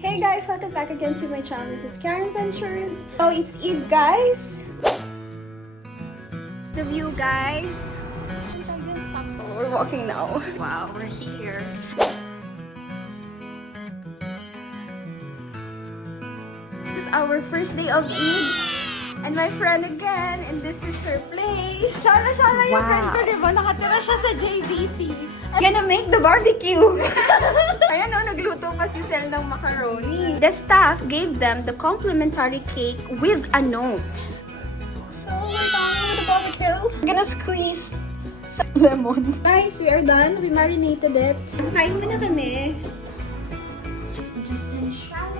Hey guys, welcome back again to my channel. This is Karen Ventures. Oh, it's Eid, guys. The view, guys. We're walking now. Wow, we're here. This is our first day of Eid. And my friend again, and this is her place. Shala yung friend ko, diba? Nakatira siya sa JVC. I'm gonna make the barbecue. Ayan o, nagluto pa si Sel ng macaroni. The staff gave them the complimentary cake with a note. So, we're done with the barbecue. I'm gonna squeeze some lemon. Guys, we are done. We marinated it. Kain mo na kami. Just in the shower.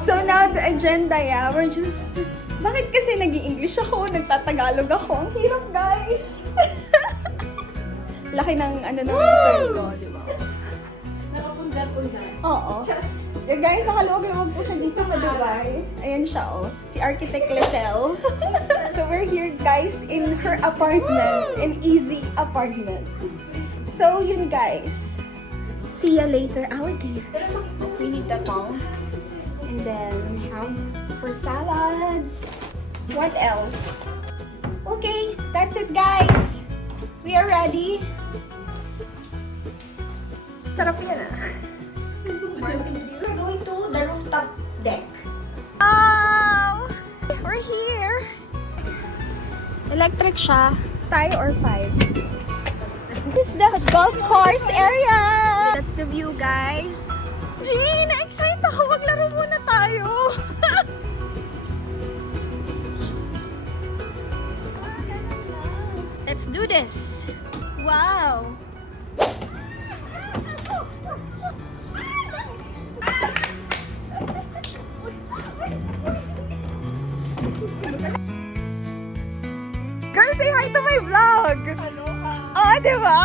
So now the agenda, yeah, we're just... Bakit kasi nag-i-English ako, nagtatagalog ako? Ang hirap, guys! Laki ng ano ng friend ko, di ba? Nakapundar-pundar. Oo. Guys, nakaluwag naman po siya dito sa Dubai. Ayan siya, oh. Si Architect Lacelle. So we're here, guys, in her apartment. An easy apartment. So, yun, guys. See ya later, alligator. We need the phone. And then we have for salads. What else? Okay, that's it, guys. We are ready. Sarap yan, ah. We're going to the rooftop deck. Wow! We're here. Electric siya. Tayo or 5? This is the golf course area. That's the view, guys. Jean, excited ako. Maglaro muna tayo. Let's do this. Wow. Girl, say hi to my vlog. Oh, diba?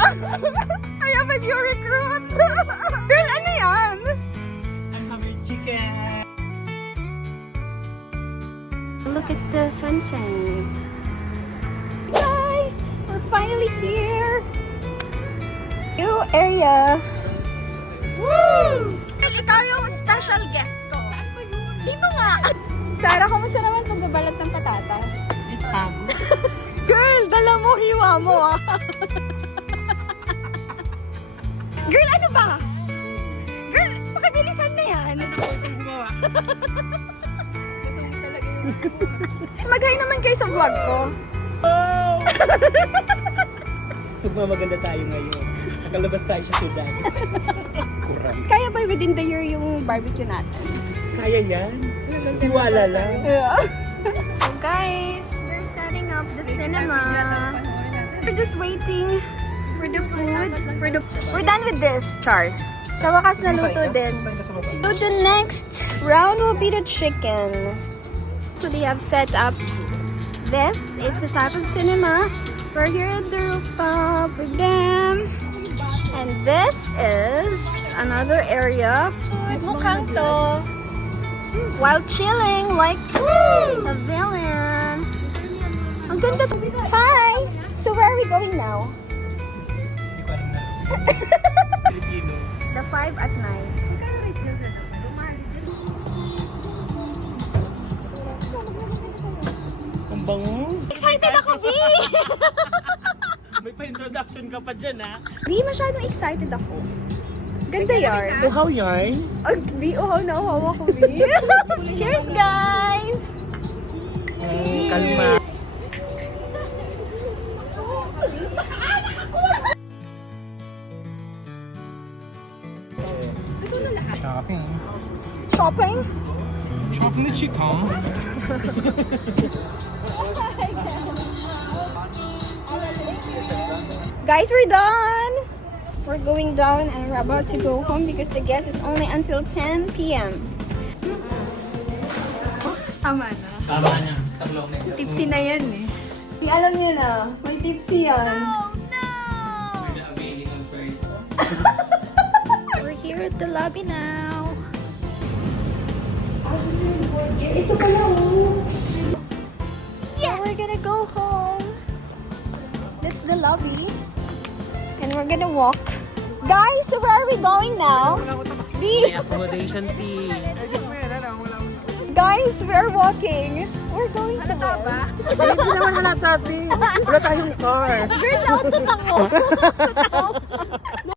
I have a new recruit. Girl, ano yan? Chicken. Look at the sunshine. Guys, we're finally here. New area. Woo! Ikaw yung special guest ko. Dito nga. Sarah, kumusta naman pagbabalat ng patatas? Girl, dala mo, hiwa mo ah. Girl, ano ba? Girl, pakibilisan na yan. Mag-hi naman kayo sa vlog ko. Oh! Magmamaganda tayo ngayon. Nakalabas tayo sa syudad. Kaya ba within the year yung barbecue natin? Kaya yan. Iwala lang. Yeah. So guys, they're setting up the cinema. We're just waiting for the food. We're done with this, Char. Sa wakas naluto din. So the next round will be the chicken. So they have set up this. It's a type of cinema. We're here at the rooftop with them. And this is another area. Food mukhang to. While chilling like a villain. Ang ganda. Hi! So where are we going now? The 5 at night. Ang bango. Excited ako, B! May pa-introduction ka pa dyan, ha? B, masyadong excited ako. Ganda yarn. Uhaw yarn. Oh, B, uhaw na uhaw ako, B. Cheers, guys! Kalma. Shopping. Shopping? Shopping the chicken. Guys, we're done! We're going down and we're about to go home because the guest is only until 10 p.m. Tama na. Tama niya. Sa vlog na yun. Tipsy na yan eh. Alam niyo na, may tipsy yan. We're na availing on first. We're here at the lobby now. Ito pala oh. Yes! So we're gonna go home. That's the lobby. And we're gonna walk Guys, so where are we going now? May accommodation fee. Guys, we're walking. We're going to where? Hindi naman wala sa atin. Wala tayong car. Girl, auto na ko.